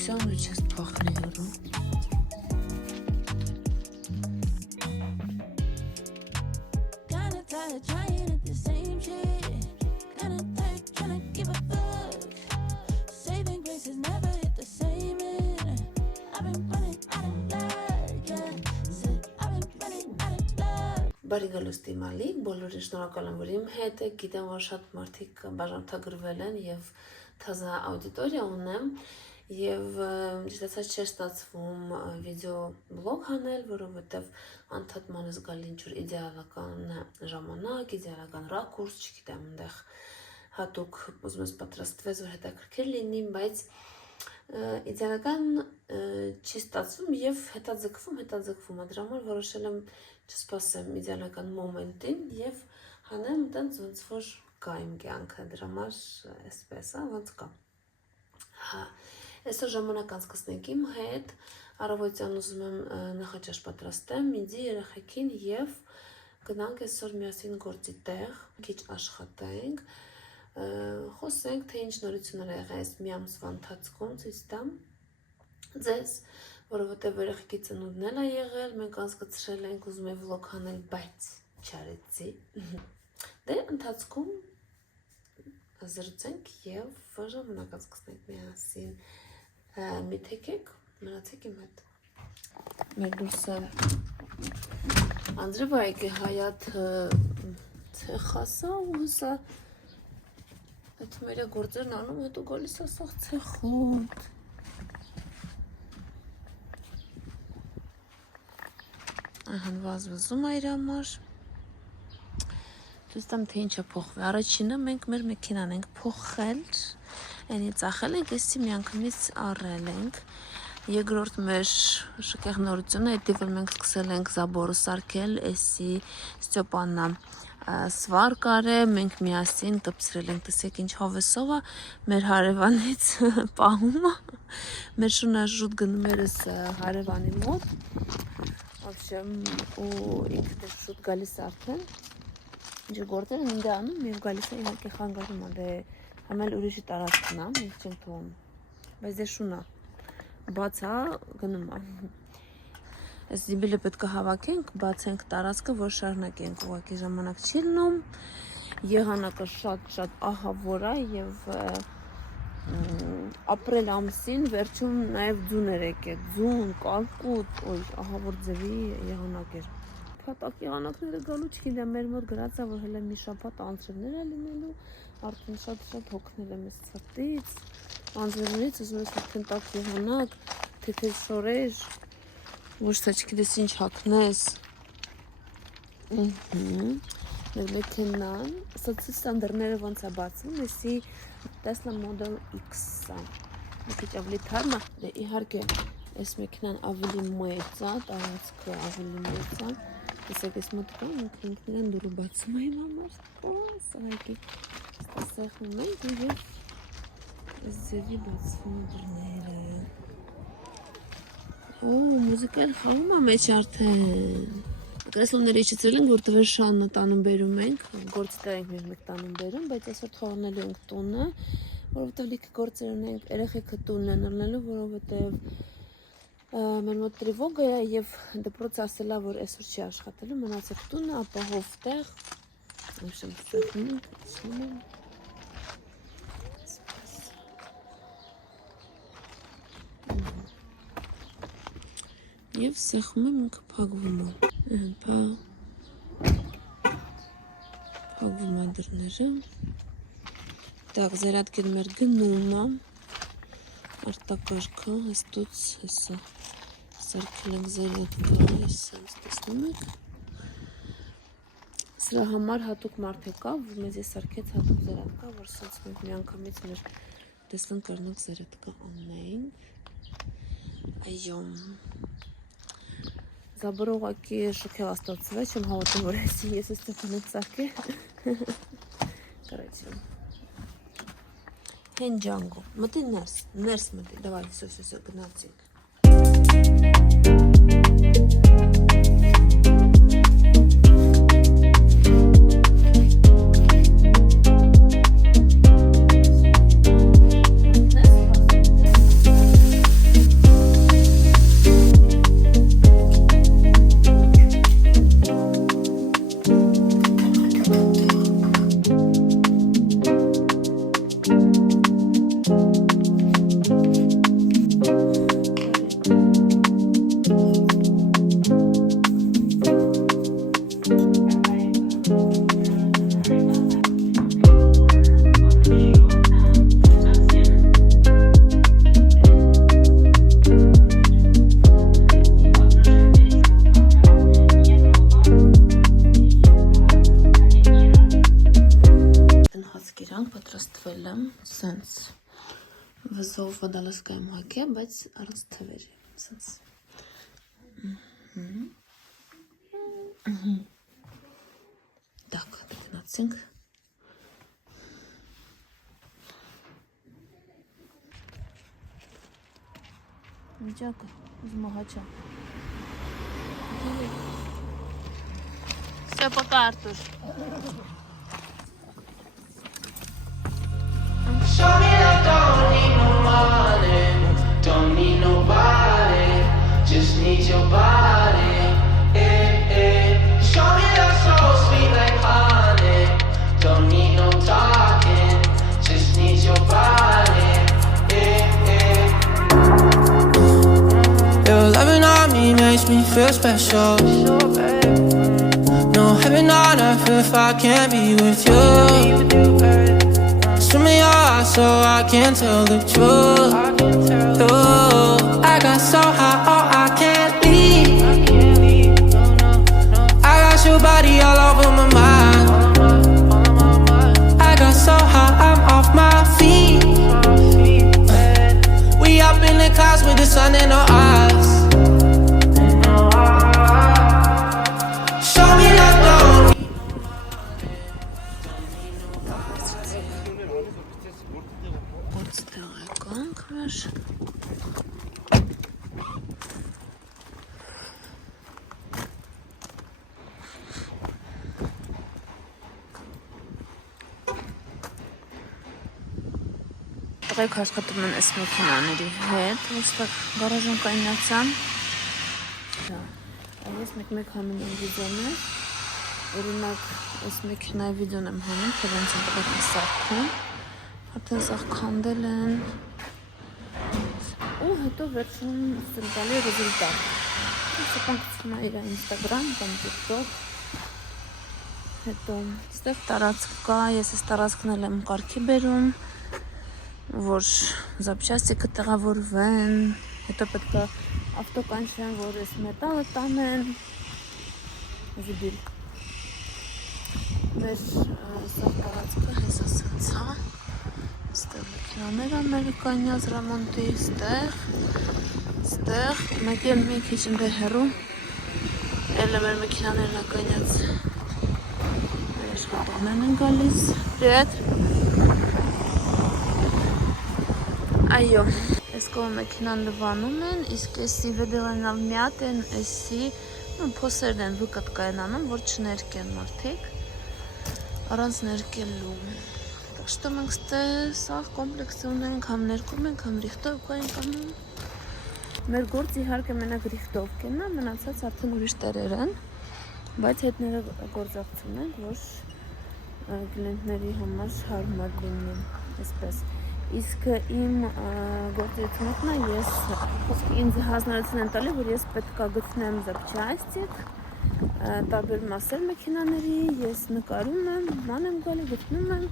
Սանդվիչ ես փոխնի հեռու։ Բարի գալուստի մալիկ, բոլորին շնորհակալ եմ, որ իմ հետ եք, գիտեմ, որ շատ մարդիկ բաժանորդագրվել են եւ թազա աուդիտորիա ունեմ եւ ճիշտացած չէր ստացվում վիդեո բլոգ անել, որովհետեւ անդադման ես գալի ինչ-որ իդեալական ժամանակ, իդեալական ռակուրս, չգիտեմ, այնտեղ հատուկ ուզում ես պատրաստվես, որ հետաքրքիր լինի, բայց իդեալական չի ստացվում եւ հետաձգվում, դրա համար որոշել եմ չսպասեմ իդեալական մոմենտին եւ հանեմ տենց ոնց որ կա իմ կյանքը, դրա համար էսպես է, ոնց կա։ Հա, այսօր ժամանակ անցկացնենք իմ հետ, առավոտյան ուզում եմ նախաճաշ պատրաստեմ, ինձի երեխեքին եւ գնանք այսօր միասին գործի տեղ, քիչ աշխատենք, խոսենք թե ինչ նորություններ եղել այս մի ամսվա ընթացքում, ցույց տամ ձեզ, որովհետև երեխեքի ծնունդն է եղել, մենք անցկացրել ենք, ուզում եմ վլոգ անել, բայց չարեցի։ Դե ընթացքում զրուցենք եւ ժամանակ անցկացնենք միասին։ Մի թեքեք, մնացեք իմ հետ։ Մեր դուրսը Անդրեվայքի հայատ ցեխասա ու հսա այդ մեր գործերն անում, հետո գալիս է սաղ ցեխոտ։ Ահան վազվզում է իր համար, դուս տամ թե ինչ է փոխվել, առաջինը մենք մեր մեքինան ենք փոխել, ենի ծախել ենք, եսի մի անգամից առել ենք, երկրորդ մեր շկեղ նորությունը, հետի որ մենք սկսել ենք զաբորը սարքել, եսի Ստյոպաննա սվարկ արե, մենք միասին տպսրել ենք, տեսեք ինչ հավեսով է, մեր հարևանից պահումը, մեր շունաժուտ գնում երս հարևանի մոտ, ու ինքն շուտ գալիս արդեն, ինչ գործերը ինձ անում և գալիս է իհարկե խանգարում է, համել ուրիշի տարածքն է, մենք չենք թողում, բայց դե շունա, բաց է գնում է, այս զիբիլը պետք է հավաքենք, բացենք տարածքը, որ շարունակենք, ուղղակի ժամանակ չի լինում, եղանակը շատ ահավոր է և ապրել ամսին, վերջում նաև ձուն էր եկել, ձուն, կարկուտ, ահավոր ձևի եղանակ էր։ Փատակ եղանակները գալու չգիտեմ, մեր մոտ գրած է, որ հələ մի շաբաթ անձրևներ է լինելու, արդեն շատ հոգնել եմ այս ցրտից, անձրևներից, ուզում ես արդեն տաք եղանակ, թեթև շորեր, ոչ թե չգիտես ինչ հագնես։ Մեր մեքենան, սոցի ստանդարները ոնց է բացվում, եսի Tesla Model X-ը, մի քիչ ավելի թարմ է, իհարկե այս մեքենան ավելի մեծ է, տարածքը ավելի մեծ է, տեսեք այս մոտ կա, ինքն իրեն դուրը բացում է իմ համար, սարայքի ստասեղնում ենք ու և այս ձևի բացվում է դռները։ Մուզիկա էլ խաղում է մեջ արդեն։ Կրեսլոները իջեցրել ենք, որտեղ շաննը տանում բերում ենք, գործի տեղ ենք մեր մեկ տանում բերում, բայց այսօր թողնելու ենք տունը, որովհետև լիքը գործեր ունենք, երեխեքը տունն են ըլնելու, որովհետև մեր մոտ տրիվոգա է և դպրոցը ասել է, որ այսօր չի աշխատելու, մնացեք տունը, ապահով տեղ, և սեղում եմ ինքը փակվում է, փակվում է դռները, տակ զերատկեր մեր գնում է, արտակարգա, հստուց հեսա, սարքել ենք զերատկա, հեսա, տեսնում եք, սրա համար հատուկ մարդ եկա, որ մեզ է սարքեց հատուկ զերատկա, որ սենց մենք մի անգամից մեր տեսվան կարնակ զերատկա անենք, այո, Զաբորը ուղղակի շոքել աստացվեց, չեմ հավատում, որ ես ես տեխանեք սարք է, կարաչեմ, հեն ջանգո, մտի ներս մտի, դավայ, սո, գնացինք, վզով վդալասկայում հակ է, բայց առանց թվերի, սենց։ Так, գնացինք։ Միջակը, ուզում աղաչա։ Все, пока, Артур. Show me I don't need no money, don't need nobody, just need your body. Show me that soul sweet like honey, don't need no talking, just need your body. Your loving on me makes me feel special. No heaven on earth if I can't be with you. Swim in your eyes so I can tell the truth. I got so high, oh I can't leave. I got your body all over my mind. I got so high, I'm off my feet. We up in the clouds with the sun in our eyes. Show me that don't. Աղայք աշխատում են այս մեքենաների հետ, ոստակ գարաժում կայնացան։ Ես մեկ հանում եմ վիդեոներ, օրինակ այս մեքենայի վիդեոն եմ հանում, թե ոնց են տղերքը սարքում, արդեն սաղ քանդել են, ու հետո վերջում տալի ռեզուլտատ։ Սպան կցվում է իր ինստագրամ, կամ TikTok, հետո ստեղ տարածք կա, ես այս տարածքն էլ եմ կարգի բերում, որ զապչաստիկը տեղավորվեն, հետո պետք է ավտոկանչեն, որ այս մետալը տանեն, զիբիլ։ Մեր սաղ տարածքը հեսա սնցա, ստեղ մեքենաներ ամերիկանյաց ռամոնտի, ստեղ, մեկ էլ մի քիչ ընդեր հեռու, էլ է մեր մեքենաներն ականյաց, մեր աշխատողներն են գալիս, պրիետ։ Այո, այս կողմ մեքենան լվանում են, իսկ էսի վեդելանալ միատ են, էսի փոսերն են վկատ կայնանում, որ չներկեն մարդիկ, առանց ներկելու։ Так что մենք սաղ կոմպլեքսը ունենք, համ ներկում ենք, համ ռիխտովկա ենք անում։ Մեր գործ իհարկե մենակ ռիխտովկեն է, մնացած արդեն ուրիշ տերեր են, բայց հետները գործակցում ենք, որ կլիենտների համար հարմար լինի, այսպես։ Իսկ իմ գործերությունն է, ես ինձ հանրություն են տալի, որ ես պետք է գտնեմ զապչաստիկ, տարբեր մասեր մեքենաների, ես նկարում եմ, ման եմ գալի, գտնում եմ,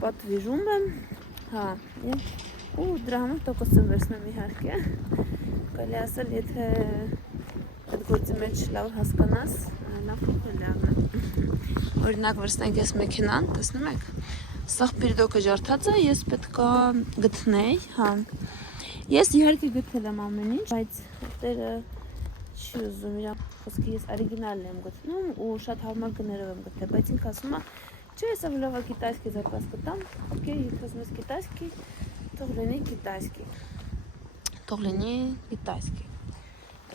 պատվիրում եմ, ու դրա համար տոկոսը վերցնում իհարկե, կարելի ասել, եթե այդ գործի մեջ լավ հասկանաս, լավ կոպել է ամեն։ Օրինակ վերցնենք ես մեքենան, տեսնում եք, սաղ պիրդոկը ջարդած է, ես պետք է գտնեի, Ես իհարկե գտել եմ ամեն ինչ, բայց տերը չի ուզում իր խոսքի ես օրիգինալն եմ գտնում ու շատ հարմար գներով եմ գտել, բայց ինքը ասում է, չէ, ես լավ կիտայսկի заказ կտամ, օքեյ, եթե ուզում ես կիտայսկի, թող լինի կիտայսկի։ Թող լինի կիտայսկի։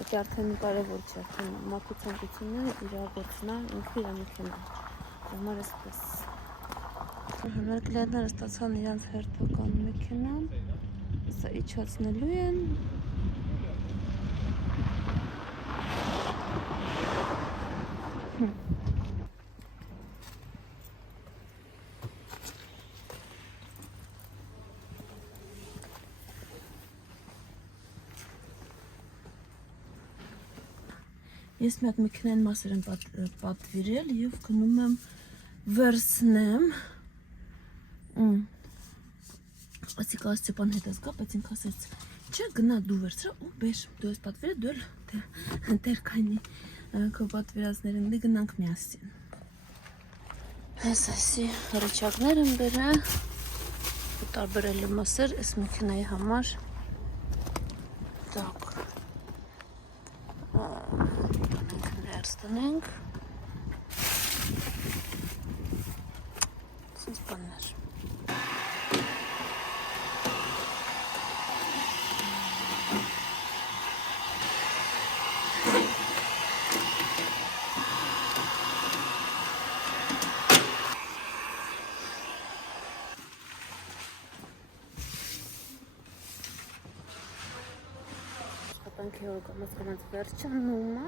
Դա արդեն կարևոր չէ, արդեն մաքրությունները իր գործն է, ինքը իր մեքենան։ Համար էսպես։ Մեր կլիենտները ստացան իրանց հերթական մեքենան, սա իջացնելու են։ Ես մի հատ մեքենային մասեր եմ պատվիրել և գնում եմ վերցնեմ ասիկ Ստեփան հետ ասկա, բայց ինք ասեց չէ, գնա դու վերցրա ու բեր, դու ես պատվիրել, դու էլ տեր կայնի քո պատվիրածներին, դե գնանք միասին։ Ես ասի ռիչակներ եմ բերել, տարբերել եմ ասեր, այս մեքենայի համար։ Так. Տնենք ներս տնենք։ Սենց բաններ։ Աշխատանքի օրը կամաց վերջանում է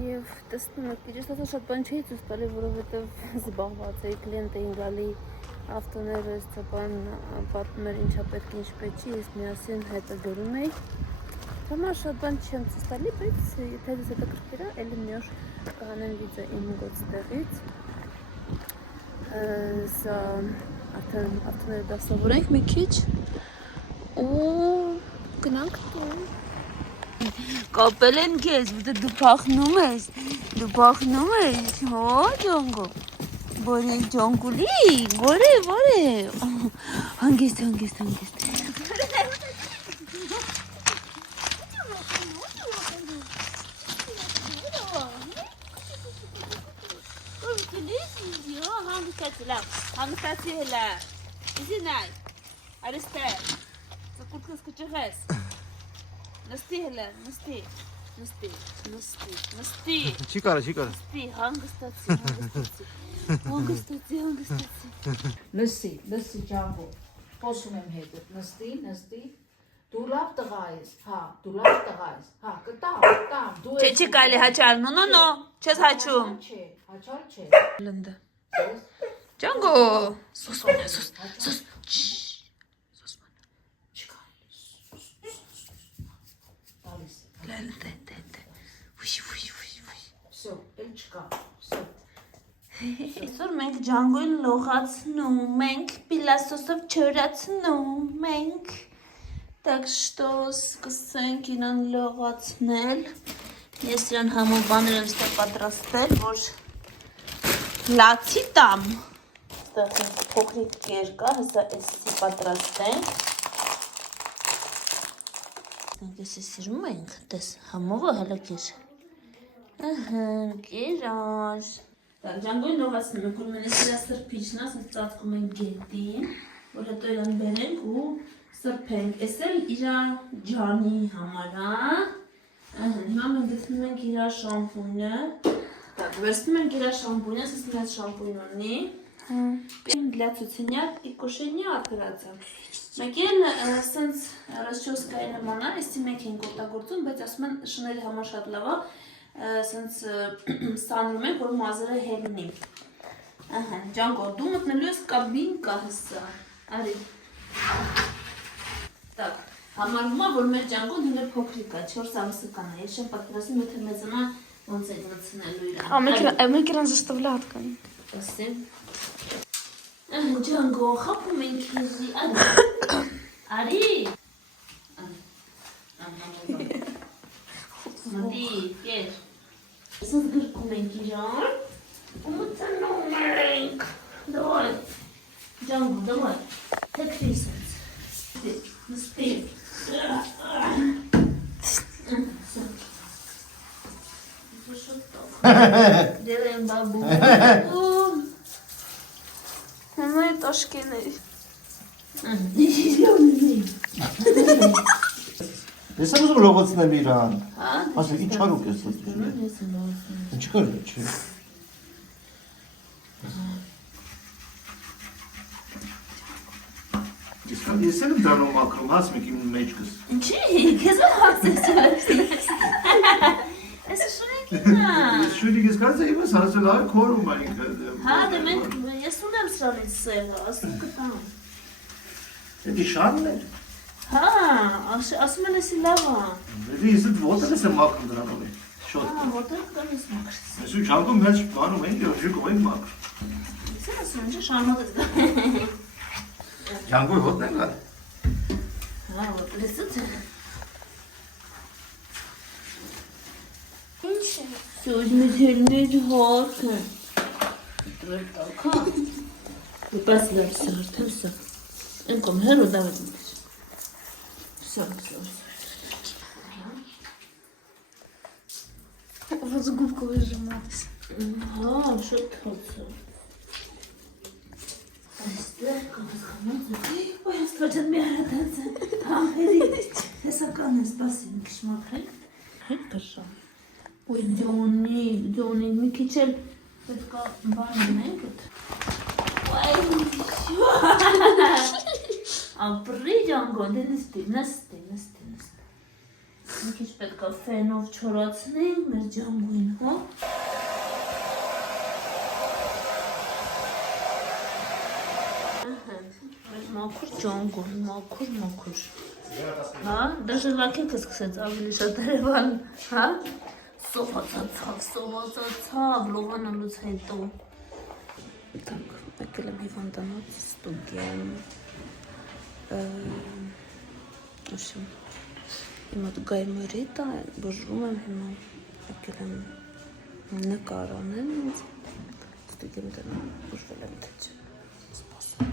և տեսնում եք, իջեստացա շատ բան չէի ծուս տալի, որովհետև զբաղված էի, կլիենտ էին գալի ավտոները, ստապան պատմում էր ինչա պետք ինչ պետք չի, ես միասին հետը գրում էի։ Համար շատ բան չեմ ծուս տալի, բայց եթե դες հետաքրքիր է, էլի մի օր կհանեմ վիդեո իմ գոց տեղից։ Սա արդեն ավտոները դասավորենք մի քիչ ու գնանք տուն։ Կապել են քեզ, որտե դու փախնում ես, հո ջոնգո, բորի ջոնգուլի, որե, հանգիստ, հանգստացի հելա, իզի նայ, արեստե, ծկուրքս կճղես, նստի հելա, նստի, Չի կարա նստի, հանգստացի Լսի ջանգո, խոսում եմ հետդ, նստի, դու լավ տղա ես, կտամ, դու ես։ Չի կայլի հաչալ, նո, չես հաչում։ Հաչալ չէ։ Լնդը։ Ջանգո, սոս մենա, սոս, լնդը, Всё, էլ չկա, Այսօր մենք ջանգոյին լողացնում ենք, պիլասոսով չորացնում ենք, так что սկսենք իրան լողացնել, ես իրան համով բաներ եմ ստեղ պատրաստել, որ լացի տամ, ստեղ փոքրիկ կեր կա, հեսա էսի պատրաստենք, էսի սիրում ենք, տես համովը հալա կեր, կերար, Ջանգոյին լողացնում ենք, որ մենես իրա սրպիչն է, ասած ծածկում ենք գետին, որ հետո իրան բերենք ու սրպենք, ես էլ իրա ջանի համար, հիմա մենք գտնում ենք իրա շամպույնը, վերցնում ենք իրա շամպույնը, ասած մեծ շամպույն ունի, для цуценят и кошенят գրածը, մեկ էլ սենց ռասչոսկայի նման է, եսի մենք ենք օգտագործում, բայց ասում են շների համար շատ լավ է, սենց սանում ենք, որ մազերը հելնի։ Ջանգո, դու մտնելու ես կաբինկա հսա, արի։ Так, համարվում է, որ մեր ջանգոն հինը փոքրիկ է, 4 ամսը կանա, ես չեմ պատկերացնում, եթե մեծանա ոնց է մտցնելու իրան։ Мы իրան զստվլատ կանենք։ Ասեմ։ Ջանգո, խապում ենք իզի, արի։ Մատի, կեր։ Սըտ գրկում ենք իրան, ու մտցնում ենք, դավայ, ջանգո, դավայ, թեքրի սենց, նստի, դել են բաբու, Հնու է տաշկեների։ Ես եմ ուզում լողացնել իրան, ասել ինչ արուկ ես լծում, ինչ կարել չէ։ Ես էլ եմ դրանով մակրում, հաս մեկ իմ մեջկս։ Ինչի, կեզ է հասես չվերսես, ես շունիկինա։ Ես շունիկ ես կած է իմս հասել այ քորում է ինքը։ Հա, դե մենք, ես ունեմ սրանից սեղը, ասում կտամ։ Էդի շանն է։ Հա, ասում են եսի լավ է։ Ես էդ ոտել ես եմ մակրում դրանով է, շոտ։ Հա, ոտել կան ես մակրս։ Ես ու չանգում մեծ բանում ենք, ժուկում ենք մակր։ Ես եմ ասում, ինչ շանոտ ես դա։ Ջանգոյ ոտն են կար։ Հա, ոտել ես ըց է։ Ինչ է։ Սոյր մեզ հելներ հորք է։ Դրել տակ, հա։ Դպաս լավ սարդ, հեմ սա։ Ինքն հերո դավիթ։ Всё, всё. Вот с губку выжималась. Ահա, շատ հացը։ Այստեղ կհասկանաց։ Ոյ, ստվաճան մի հարատացը։ Համերի, հեսական է սպասի մի քիչ մոտ, հետ կշա։ Ոյ, դյոնի, մի քիչ էլ պետք է բան ունենք էդ։ Ապրի ջանգո, դե նստի։ Մի քիչ պետք է ֆենով չորացնենք մեր ջանգույն, հա։ Մաքուր ջանգուն, մաքուր։ Հա, դաժե վակեկը սկսեց ավելի շատ երևալ, հա։ Սովածացավ, լողանալուց հետո։ Так, եկել եմ հիվանդանոց ստուդիայում։ Աշեմ, հիմա գայմերիտա, բժվում եմ հիմա, եկել եմ նկար անեմ ինձ, ստուդիայում տնեմ, բժվել եմ թե չէ, սպասում։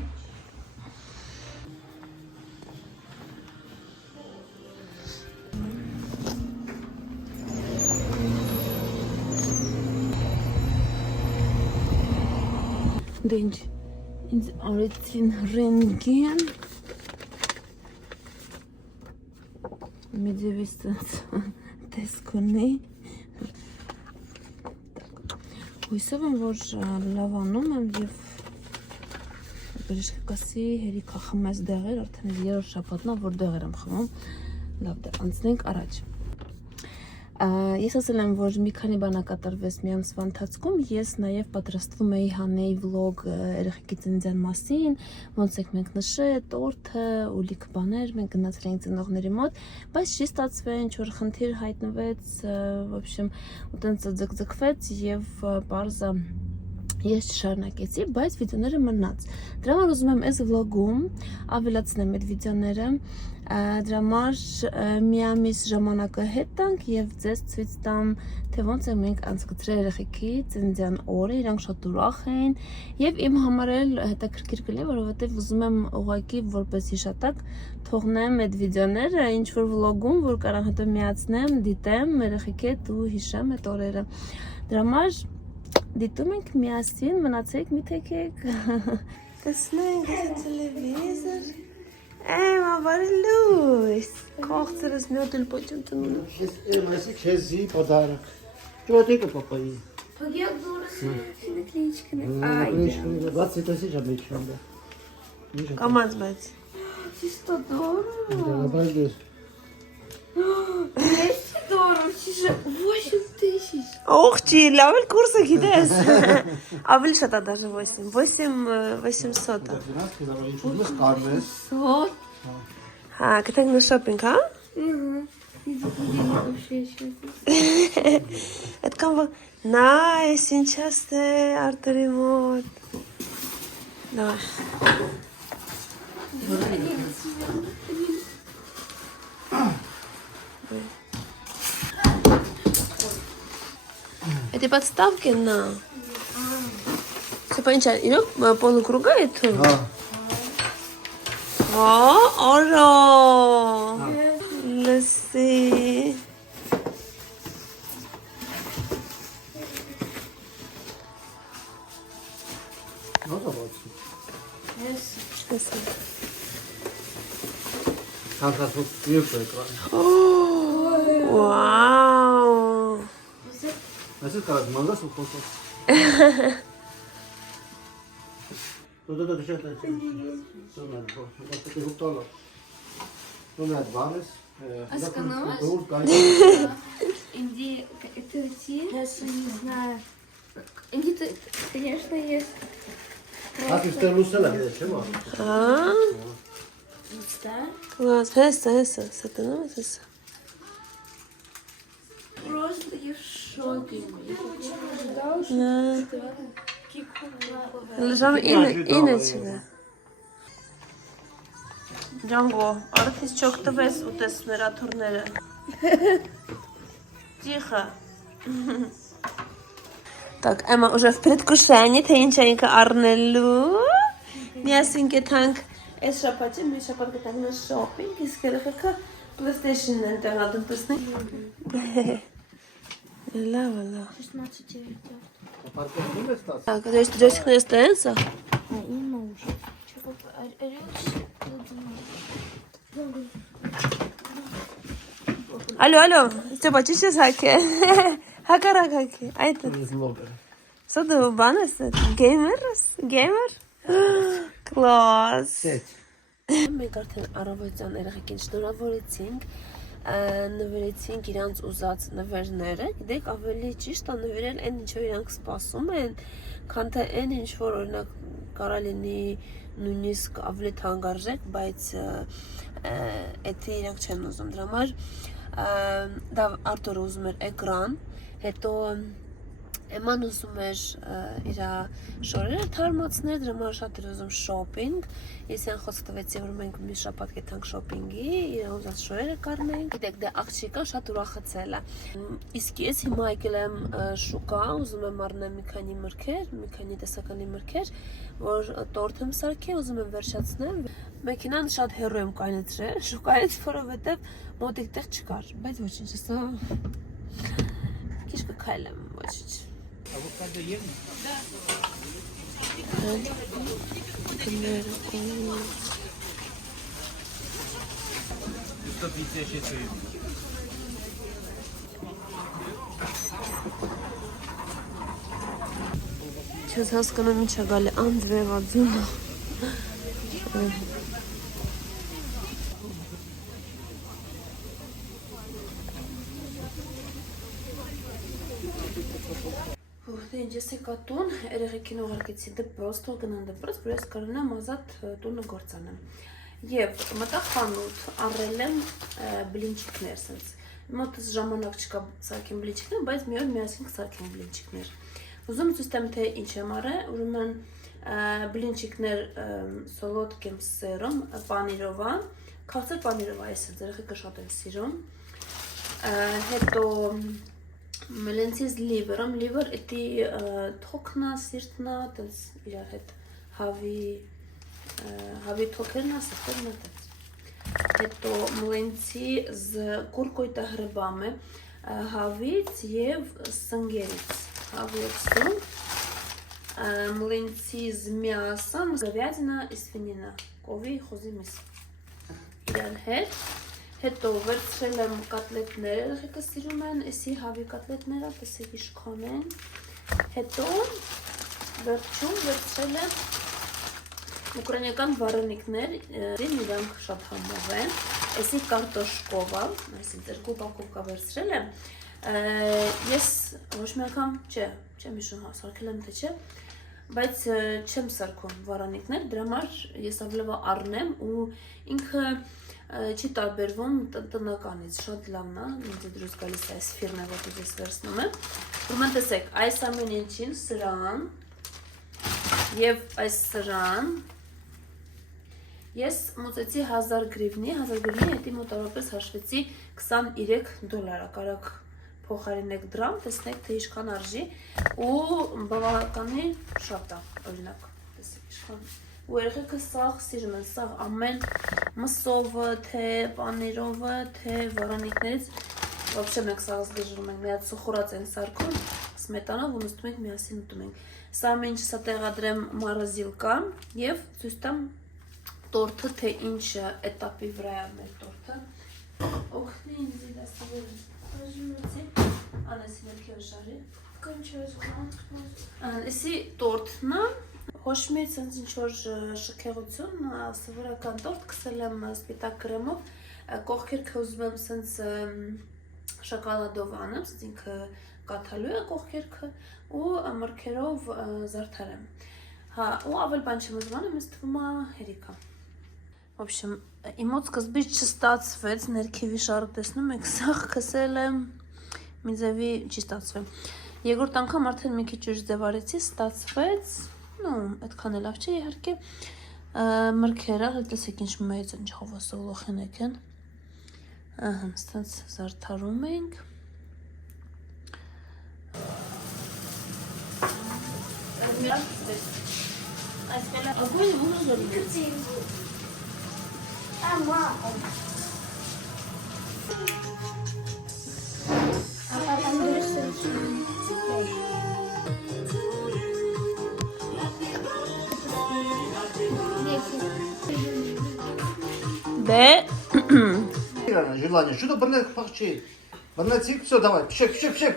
Դե ինձ արեցին ռենտգեն, մեջևից տեսք ունի, հույսով եմ, որ լավանում եմ և բերիշկասի հերիքա խմես դեղեր, արդեն երորդ շաբաթն է, որ դեղեր եմ խմում, լավ դե, անցնենք առաջ։ Ես ասել եմ, որ մի քանի բան կատարվեց մի ամսվա ընթացքում, ես նաև պատրաստվում էի հանեի վլոգ երեխեքի ծննդյան մասին, ոնց եք մենք նշել, տորթը, ու լիքը բաներ, մենք գնացել էինք ծնողների մոտ, բայց չի ստացվել, ինչ-որ խնդիր հայտնվեց, в общем, ու տենց ձգձգվեց և պարզը ես չշարունակեցի, բայց վիդեոները մնաց։ Դրա համար ուզում եմ այս վլոգում ավելացնեմ այդ վիդեոները, դրա համար մի ամիս ժամանակը հետ տանք և ձեզ ցույց տամ, թե ոնց ենք մենք անցկացրել երեխեքի ծննդյան օրը, իրանք շատ ուրախ էին և իմ համար էլ հետաքրքիր կլինի, որովհետև ուզում եմ ուղղակի որպես հիշատակ թողնեմ այդ վիդեոները ինչ-որ վլոգում, որ կարող հետո միացնեմ, դիտեմ երեխեքի հետ ու հիշեմ այդ օրերը։ Դրա համար դիտում ենք միասին, մնացեք մի թեքեք։ Կսնենք տելևիզոր։ Բարի լույս։ Կողցերս նյոտել պոչում տնունում։ Это քեզի պодарок։ Ճոտիկը պապայի։ Погиб дура, наклеечками. Книжка 20 тысяч обычно, да. Կամած բայց։ Чисто дорого. Да, обалдеть. 200 долларов, чисто 8 тысяч. Ох, чи, լավ էլ կուրսը գիտես։ Ավելի շատ է даже 8, 800 է։ 12 давай, ինչ ուզում ես կարվես։ Вот. Հա, գտենք նո շոփինգ, հա։ Иди, вообще сейчас. Այդքան որ նայս, ինչաստ է Արտուրի մոտ։ Դար։ Это подставки на. Все понятно, полукруга это? Հա։ Оро. Լսի։ Ո՞ր բացի։ Լսի։ Հանկարծ դիպ էկրան։ Վաու։ Այսինքն կարդ մանգաս ու խոսող։ Դու դժոխ ես։ Սոնալ բո։ Դա դուք Ну, на адванс. Остановилась? Иди, это уйти? Я не знаю. Иди, конечно, есть. А ты что, русала, где, чего? А? Класс, это, сатана, это. Просто я в шоке. Лежам иначе. Джанго, архис чоктовес утеснературнere. Тихо. Так, Эмма уже в предвкушении, թե ինչ ենք առնելու։ Միասին կտանք Այս շաբաթը մի շաբաթ գտանք շոփինգ, իսկ երեխեքը PlayStation-ն են տեղադրում տեսնենք։ Լավ, լավ։ 16 Ապարտենում ես տաս։ Так, то есть ջոսիկները ստենց է։ Իմը ուշ։ Չկա Ալո, ալո, Ստեփա, ճիշտ ես հակե։ Հակարակ հակե։ Այդ Սա դու բան ես, գեյմեր ես, գեյմեր։ Կլաս։ Մենք արդեն առավոտյան երեխեքին շնորհավորեցինք, նվիրեցինք իրանց ուզած նվերները, գիտեք ավելի ճիշտ է նվիրել այն ինչ որ իրանք սպասում են, քան թե այն ինչ որ օրինակ կարա լինի նույնիսկ ավելի թանկարժեք, բայց էդի իրանք չեն ուզում, դրա համար դա Արտուրը ուզում էր էկրան, հետո Էման ուզում էր իր շորերը թարմացներ, դրա համար շատ էր ուզում շոփինգ, ես այն խոսք տվեցի, որ մենք մի շաբաթ գետանք շոփինգի, իր ուզած շորերը կառնենք, գիտեք, դե աղջիկը շատ ուրախացել է, իսկ ես հիմա եկել եմ շուկա, ուզում եմ առնեմ մի քանի մրգեր, մի քանի տեսականի մրգեր, որ տորթ եմ սարքել, ուզում եմ վերջացնեմ, մեքենան շատ հեռու եմ կանեցրել, շուկայից, որովհետև մոտիկ տեղ չկար, բայց ոչինչ, հեսա քիչ կքայլեմ, ոչինչ Avokado yedin mi? Usta pizza şey söyleyeyim. Չես հասկանում ինչ է գալի Անդրեվաձունը Դեն ես եկա տուն, երեխեքին ուղարկեցի դպրոց, թող գնան դպրոց, որ ես կարողանամ ազատ տունը գործանեմ։ Եվ մտա խանութ, առել եմ բլինչիկներ, սենց։ Մոտս ժամանակ չկա սարքեմ բլինչիկներ, բայց մի օր միասին կսարքեմ բլինչիկներ։ Ուզում ցույց տամ թե ինչ եմ արել, ուրեմն բլինչիկներ սոլոդկեմ սերում, պանիրովա, քաղցր պանիրովա, այս երեխեքը շատ են սիրում։ Հետո Մելենցից լիվերում, լիվեր էտի թոքնա, սիրտնա, տենց իրար հետ հավի թոքերնա, սրտերնա տենց։ Հետո մլենցի կուրկոյտա հրբամ է հավից և սնգերից, հավի և սնգ, մլենցի զմյասան, գավյադինա, իսվինինա, կովի, խոզի միս, իրար հետ։ Հետո վերցրել եմ կատլետները, երեխեքը սիրում են, էսի հավի կատլետները, տեսեք իշխան են։ Հետո վերջում վերցրել եմ ուկրաինական վարենիկներ, իրանք շատ համով են, էսի կարտոշկովա, այսինքն երկու պակովկա վերցրել եմ, ես ոչ մի անգամ չեմ հիշում, սարքել եմ թե չէ, բայց չեմ սարքում վարանիկներ, դրա համար ես ավելովա առնեմ ու ինքը չի տարբերվում տնականից, շատ լավն է, ինձ է դրուս գալիս այս ֆիրմը, որ ես վերցնում եմ։ Ուրեմն տեսեք, այս ամեն ինչին սրան և այս սրան ես մուծեցի 1000 գրիվնի, 1000 գրիվնի հետի մոտավորապես հաշվեցի $23, կարակ փոխարինեք դրամ, տեսնեք թե ինչքան արժի ու բավականի շատ է, օրինակ, տեսեք ինչքան ու երեխեքը սաղ սիրում են, սաղ ամեն մսովը, թե պանիրովը, թե վարանիկներից Вообще մենք սաղս դժրում ենք, միած սխորած ենք սարքում, սմետանով ու նստում ենք միասին ուտում ենք։ Սա ամեն ինչ սա տեղադրեմ մարազիլկա և ցույց տամ տորթը, թե ինչ էտապի վրա է մեր տորթը։ Օգնի ինձ դասավորը։ Բաժնեցի, անեսի ներքև շարի։ Էսի տորթն է, ոչ մի ցենց ինչ-որ շքեղություն, սովորական տորթ կսել եմ սպիտակ կրեմով, կողքերքը ուզում եմ ցենց շոկոլադով անեմ, ցենց ինքը կաթալու է կողքերքը ու մրգերով զարդարեմ։ Հա, ու ավել բան չեմ ուզում անեմ, ինձ թվում է հերիքա։ В общем, իմ մոտ սկզբից չստացվեց, ներքևի շարը տեսնում եք, սաղ քսել եմ, մի ձևի չի ստացվել։ Երկրորդ անգամ արդեն մի քիչ ուշ ձև արեցի, ստացվեց, այդքան էլ լավ չէ իհարկե, մրգերը, տեսեք ինչ մեծ ինչ հավասոլոխենեք են, ստենց զարդարում ենք։ Де? Желание. Что-то брнет пахчи. Брнетик, все, давай. Пшек. Давай.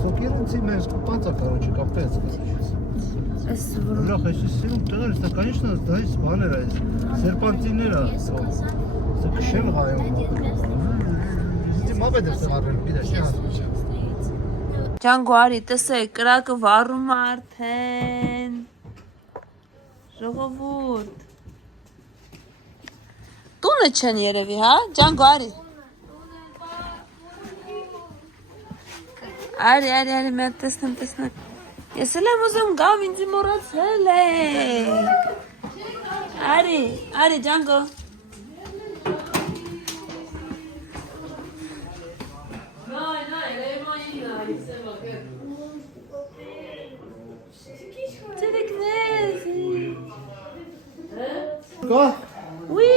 Сокеренцы меньше купаться, короче, капец. Бляха, если сильно тянешь, то, конечно, знаешь, спанера есть. Серпантинера. Это кшел хаем. Ты мабедер сарել, բիդա, չի հասնում։ Ջանգո արի, տեսեք, կրակը վառում արդեն։ Ժողովուրդ։ Տունը չեն երևի, հա? Ջանգո արի։ Արի, մի հատ տեսնեմ։ Ես էլ եմ ուզում գամ, ինձ մոռացել է։ Արի, Ջանգո։ Կա։ Ուի։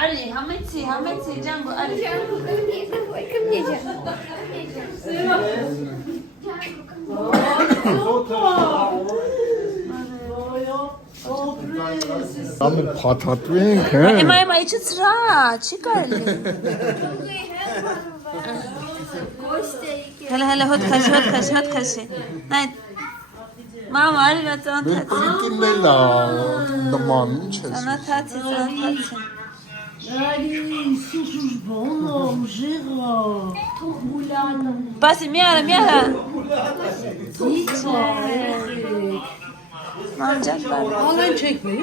Արի, համեցի, Ջանգո, արի։ Ամեն փաթաթու ենք, հա։ Հիմա իջեցրա, չի կարելի։ Հələ հոտ քաշի։ Նայ։ Մամա, արի նա ծանոթացի։ Կիմելա նման ինչ է։ Ծանոթացի։ Բասի, մի արա։ Մամ ջան, բարի։ Ալեն չեկնի։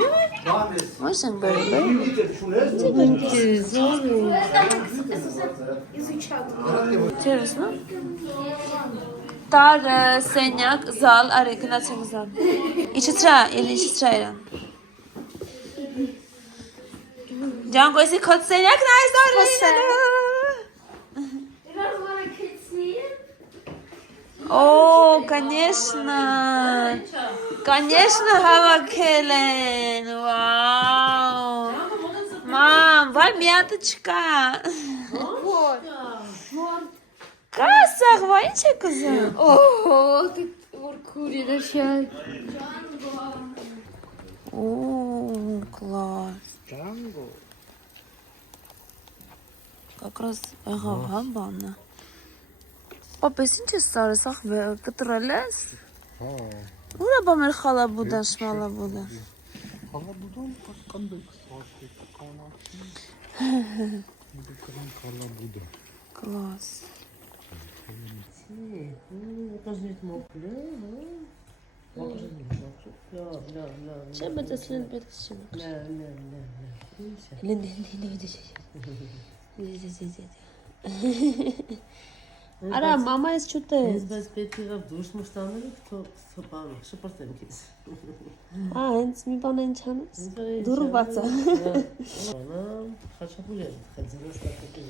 Ո՞նց են բարի։ Չերս, նո։ Տար, սենյակ, զալ, արի, գնացենք զալ։ Իջեցրա իրան։ Ջանգո, եսի քոտ սենյակն այսօր О, конечно, հավաքել են, վաու, մամ, վայ մի հատը չկա, կա սաղ, վայ ինչ է կզում, Ого, ты воркури дошел. О, класс, как раз եղավ, հա, բանը, պապես ինչ ես սարը, սաղ կտրել ես, ուր է բա մեր խալաբուդան, շմալաբուդան, Խալաբուդան կանդեք խալաբուդա։ Класс. Чем это след бед к чему? Արա, մամա ես չուտես։ Ես բայց պետք եղավ դուրս մշտաները, շպրտեմ քեզ։ Հենց մի բան են չանես։ Դուրը բաց է։ Խաչապուր եմ, խաչապուր եմ։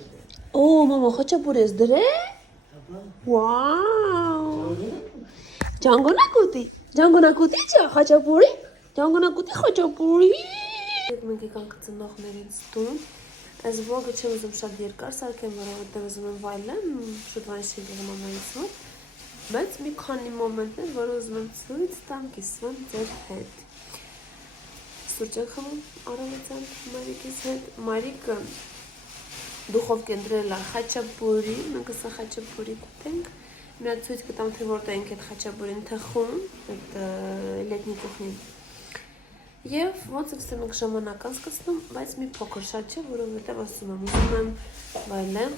Օ, մամա, խաչապուր ես դրե։ Վաու։ Ջանգոնակուտի չէ, խաչապուրի։ Խաչապուրի։ Մենք եկանք ծնողներից տուն։ Այս վլոգը չեմ ուզում շատ երկար սարքեմ, որովհետև ուզում եմ վայելեմ, շուտ վայելեմ եղեմ ամայից մոտ, բայց մի քանի մոմենտներ, որ ուզում եմ ցույց տամ, կիսվեմ ձեր հետ։ Սուրճ եմ խմում Արամեցյան Մարիկիս հետ։ Մարիկը դուխովկի ընտրել է խաչապուրի, մենք սա խաչապուրի կուտենք։ Մի հատ ցույց կտամ, թե որտեղ ենք այդ խաչապուրին թխում, այդ լետնի կուխնին։ Եվ ոնց եմ մենք ժամանակ անցկացնում, բայց մի փոքր շատ չէ, որովհետև ասում եմ, ուզում եմ վայելեմ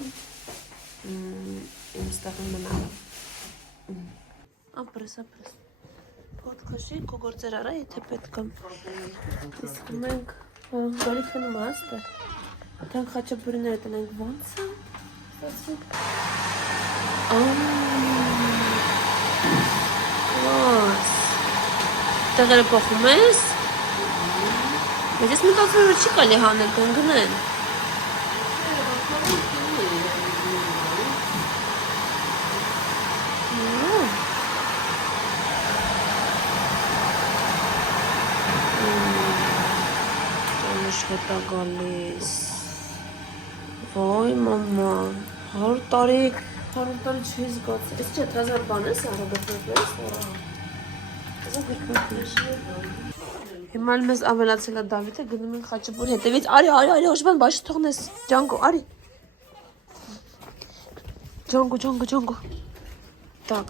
իմ ստեղին մնալը։ Ապրես։ Պոդքաշի քո գործեր արա, եթե պետք է։ Իսկ մենք գարիք են մաստը։ Դրանք խաչապուրիները տնենք ոնց է։ Ոս։ Տեղերը փոխում ես։ Բայց ես մտածում եմ, չի կարելի հանել կընկնեն։ Ճանաչխետա գալիս։ Ոյ մամա, 100 տարի չի զգաց։ Ես չէ, դրազար բան ես, առագործնատվես, դրազար գրկնատվես։ Հիմա էլ մեզ ավելացել է Դավիթը, գնում ենք խաչապուր հետևից, արի, հոշբան, բաշի թողնես, Ջանգո, արի։ Ջանգո, տակ։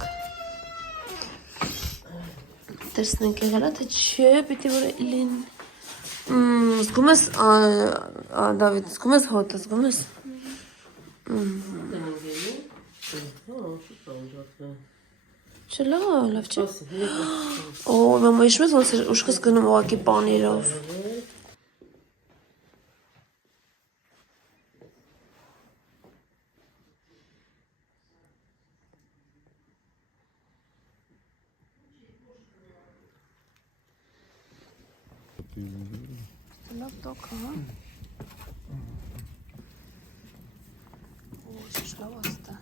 Տեսնենք եղելա, թե չէ, պիտի որ լին։ Զգում ես, Դավիթ, զգում ես հոտը, զգում ես։ Լավ չէ։ Օ, մամա հիշում ես ոնց էր ուշքս գնում ուղղակի պանիրով։ Լավ տոք, հա։ Օ, շշլավ աստա։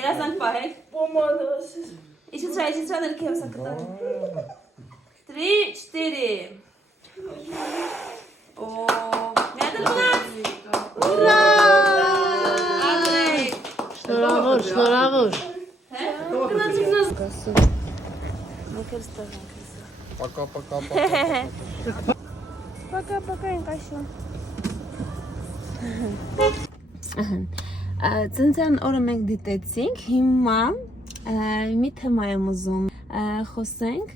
Երազանք պահեք։ Պոմանոս։ Իչիցրա ներքի եմ սակտան։ 3, 4։ Օ, միադր մնաց։ Ուրա! Ադրեք։ Շնորհավոր։ Հե? Գնացիք նոզ։ Կասում։ Մեկ էլ ստեղանք հեսա։ Пока, ընկաշում։ Ծնծյան օրը մենք դիտեցինք, հիմա մի թեմա եմ ուզում խոսենք,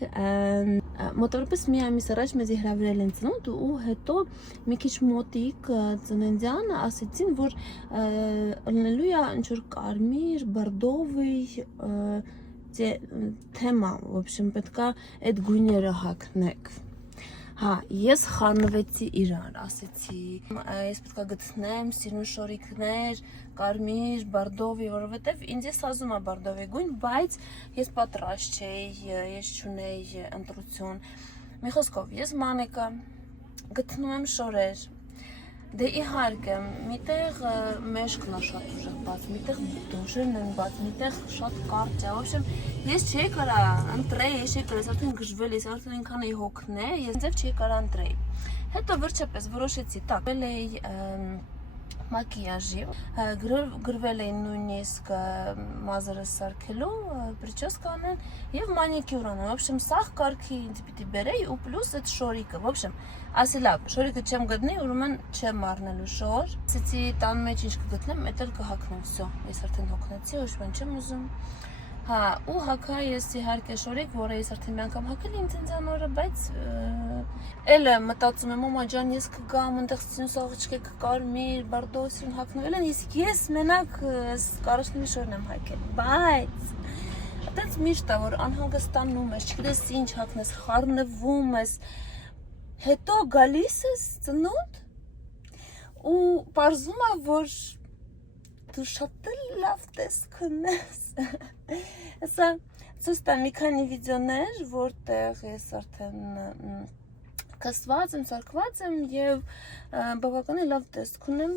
մոտավորապես մի ամիս առաջ մեզի հրավիրել են ծնունդ ու հետո մի քիչ մոտիկ ծննդյան ասեցին, որ լինելու է ինչ-որ կարմիր, բարդովի թեմա, в общем, պետքա այդ գույները հագնեք։ Հա, ես խառնվեցի իրար, ասեցի, ես պետք է գտնեմ սիրուն շորիկներ, կարմիր, բարդովի, որովհետև ինձ ես ասում է բարդովի գույն, բայց ես պատրաստ չէի, ես չունեի ընտրություն։ Մի խոսքով, ես մանեկա, գտնում եմ շորեր, դե իհարկե, միտեղ մեջքն է շատ ուժեղ բաց, միտեղ դոշերն են բաց, միտեղ շատ կարճ է, в общем, ես չէի կարա ընտրեի, ես չէի կարա, ես արդեն գժվել ես, արդեն ինքան էի հոգնե, ես ձև չէի կարա ընտրեի։ Հետո վերջապես որոշեցի, տակ, գրվել էի մակիաժի, գրվել էի նույնիսկ մազերս սարքելու, պրիչոսկա անեն և մանիկյուր անեն, в общем, սաղ կարգի ինձ պիտի բերեի ու պլուս այդ շորիկը, в общем, ասի լավ, շորիկը չեմ գտնի, ուրեմն չեմ առնելու շոր, ասեցի տան մեջ ինչ կգտնեմ, էդ էլ կհակնեմ, վсё, ես արդեն հոգնեցի, ոչ բան չեմ ուզում, հա, ու հակա ես իհարկե շորիկ, որը ես արդեն մի անգամ հակել եմ ծննդյան օրը, բայց էլ մտածում եմ, մամա ջան, ես կգամ, այնտեղ սիրուն սաղիչկեք, կարմիր, բարդով սիրուն հագնվել են, իսկ ես մենակ կարաշնի շորն եմ հագել, բայց այդպես միշտ է, որ անհանգստանում ես, չգիտես ինչ հագնես, խառնվում ես, հետո գալիս ես ծնունդ ու պարզում է, որ դու շատ լավ տեսք ունես։ Հեսա ցույց տամ մի քանի վիդեոներ, որտեղ ես արդեն կսված եմ, սարքված եմ եւ բավականին լավ տեսք ունեմ։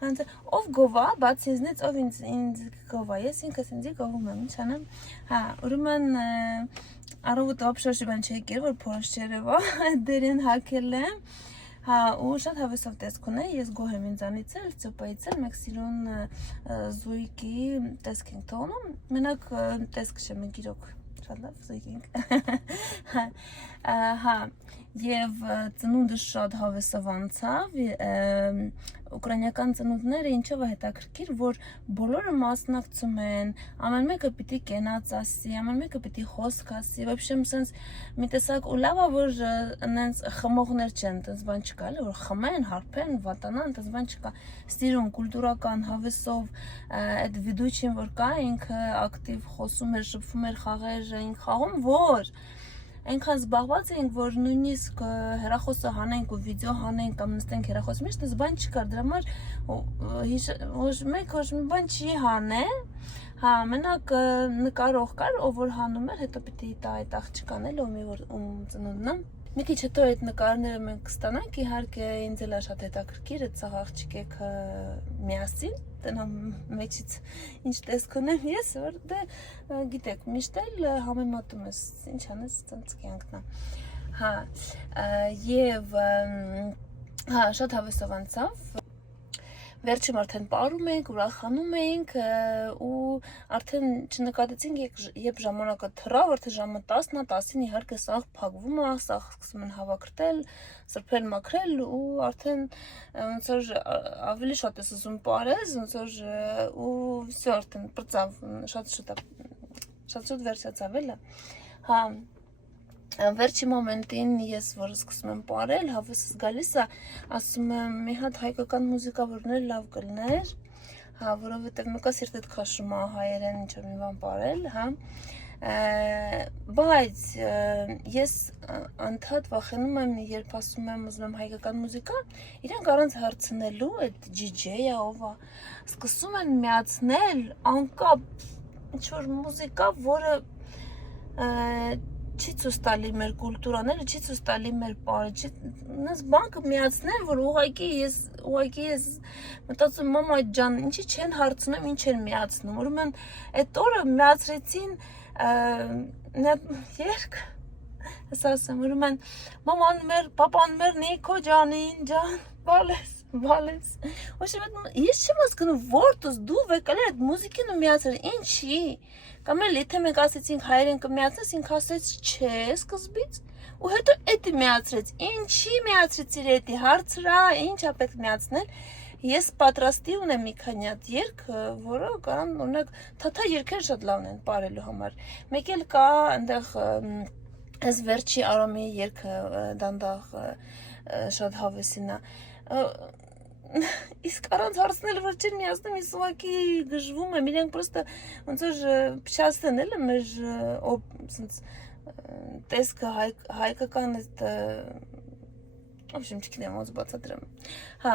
Ով գովա, բաց ինձնից ով ինձ գովա, ես ինքս ինձ գովում եմ, ինչ անեմ։ Հա, ուրեմն առավոտ ապշոշի բան չի եկել, որ փորոշ չերևա, դերեն հակել եմ։ Հա, ու շատ հավեսով տեսք ունե, ես գոհ եմ ինձանից էլ, ծոպայից էլ, մեկ սիրուն զույգի տեսք ենք թողնում, մենակ տեսք չեմ գիրոք, շատ լավ զույգ ենք։ Հա, եւ ծնունդը շատ հավեսով անցավ, ուկրաինական ծնունդները ինչով է հետաքրքիր, որ բոլորը մասնակցում են, ամեն մեկը պիտի կենաց ասի, ամեն մեկը պիտի խոսք ասի, вообще սենց մի տեսակ ու լավ է, որ այնց խմողներ չեն, այնց բան չկա, էլի որ խմեն, հարբեն, վատանան, այնց բան չկա, ստիրուն, կուլտուրական հավեսով այդ վիդուչին որ կա, ինքը ակտիվ խոսում էր, շփվում էր, խաղեր էինք խաղում, որ այնքան զբաղված էինք, որ նույնիսկ հեռախոսը հանենք ու վիդեո հանենք կամ նստենք հեռախոսի մեջ, դες բան չկար, դրա համար ոչ մեկ բան չի հանել, հա, մենակ նկարող կար, ով որ հանում էր, հետո պիտի տա այդ աղջկան էլ, ում ծնունդն է։ Մի քիչ հետո այդ նկարները մենք կստանանք, իհարկե ինձ էլ է շատ հետաքրքիր այդ սաղ աղջիկը միասին, տնամ մեջից ինչ տեսք ունեմ ես, որ դե գիտեք, միշտ էլ համեմատում ես, ինչ անես, ծնց կյանքն է։ Հա, եւ հա, շատ հավեսով անցավ։ Վերջում արդեն պարում ենք, ուրախանում ենք ու արդեն չնկատեցինք, երբ ժամանակը թռավ, արդեն ժամը 10-ն է, 10-ին իհարկե սաղ փակվում է, սաղ սկսում են հավաքրտել, սրբել, մաքրել ու արդեն ոնց որ ավելի շատ ես ուզում պարես, ոնց որ ու всё արդեն բրծավ, շատ շուտ վերջացավ էլը։ Հա, վերջի մոմենտին ես որ սկսում եմ պարել, հավեսս գալիս է, ասում եմ մի հատ հայկական մուզիկա որներ լավ կլներ, հա, որովհետև մեկը սիրտդ քաշում է հայերեն ինչ-որ մի բան պարել, հա, բայց ես անդադ վախենում եմ, երբ ասում եմ ուզում եմ հայկական մուզիկա, իրենք առանց հարցնելու այդ DJ-ը ով է, սկսում են միացնել անկապ ինչ-որ մուզիկա, որը չի ցույց տալի մեր կուլտուրան, էլի չի ցույց տալի մեր բարը, նես բանկը միացնեն, որ ուղղակի ես մտածում մամա ջան, ինչի չեն հարցնում, ինչ են միացնում, ուրեմն այդ օրը միացրեցին երգ, ասեմ, ուրեմն մաման մեր, պապան մեր, Նիկո ջանին, ջան, բալես, ես չեմ հասկանում, որտուս դու վեկալ այդ մուզիկին ու միացրել, ինչի, կամ էլ եթե մենք ասեցինք հայերեն կմիացնես, ինքը ասեց չէ սկզբից, ու հետո էդի միացրեց, ինչի միացրեցիր էդի, հարցրա, ինչ է պետք միացնել, ես պատրաստի ունեմ մի քանի հատ երգ, որը կարան օրինակ թաթա երգերը շատ լավն են պարելու համար, մեկ էլ կա այնտեղ այս վերջի Արամի երգը դանդաղ շատ հավեսին է, իսկ առանց հարցնել որ չեն միացնում, ես ուղղակի գժվում եմ, իրենք պրոստը ոնց որ փչացնեն էլ մեր տեսքը հայկական այդ общем չգիտեմ ոնց բացատրեմ։ Հա,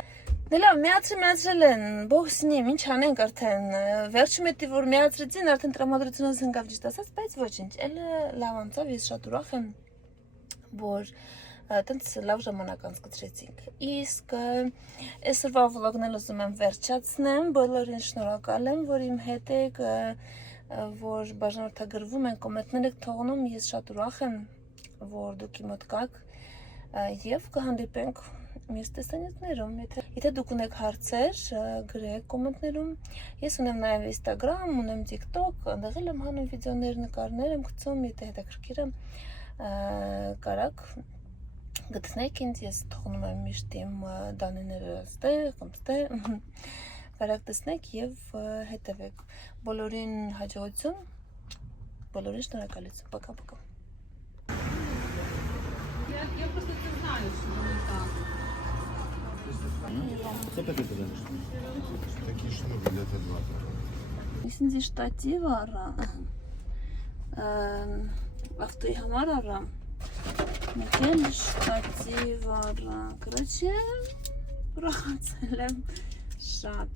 դե լավ, միացրել են, բողսնիմ, ինչ անենք արդեն, վերջում էդի որ միացրեցին, արդեն տրամադրությունս ընկավ ճիշտ ասած, բայց ոչինչ, էլ լավ անցավ, ես շատ ուրախ եմ, որ տենց լավ ժամանակ անցկացրեցինք։ Իսկ այսօրվա վլոգն էլ ուզում եմ վերջացնեմ, բոլորին շնորհակալ եմ, որ իմ հետ եք, որ բաժանորդագրվում են, կոմենտներ եք թողնում, ես շատ ուրախ եմ, որ դուք իմ մոտ կաք եւ կհանդիպենք մյուս տեսանյութներում։ Եթե դուք ունեք հարցեր, գրեք կոմենտներում։ Ես ունեմ նաեւ Instagram, ունեմ TikTok, այնտեղ եմ հանում վիդեոներ, նկարներ եմ գցում, եթե հետաքրքիր է, կարաք գտնեք ինձ, ես թողնում եմ միշտ իմ դանիները ստեղ, կարաք տեսնեք եւ հետևեք։ Բոլորին հաջողություն, բոլորին շնորհակալություն, пока-пока։ Я просто ты знаешь, что не так. Такие шнуры лет 2. Ես ինձ շտատիվ առա, ավտոյի համար առա, մեկ էլ շտատիվ առա, կրոչե, ուրախացել եմ շատ։